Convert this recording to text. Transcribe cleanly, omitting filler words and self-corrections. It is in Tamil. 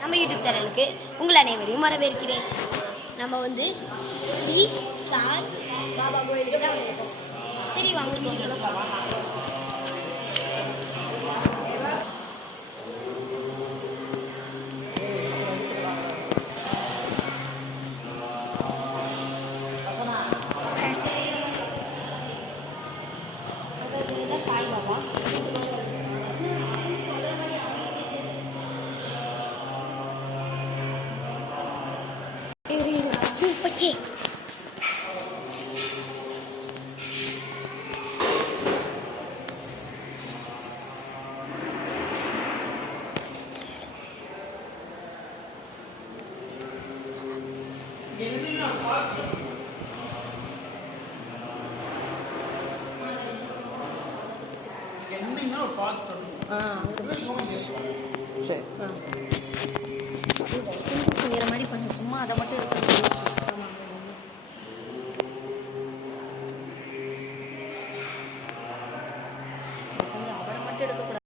நம்ம யூடியூப் சேனலுக்கு உங்கள் அனைவரையும் வரவேற்கிறேன். நம்ம வந்து ஸ்ரீ சாய் பாபா கோயிலுக்கு தான் வந்திருக்கோம். சரி வாங்க. சாய் பாபா Okay. சரி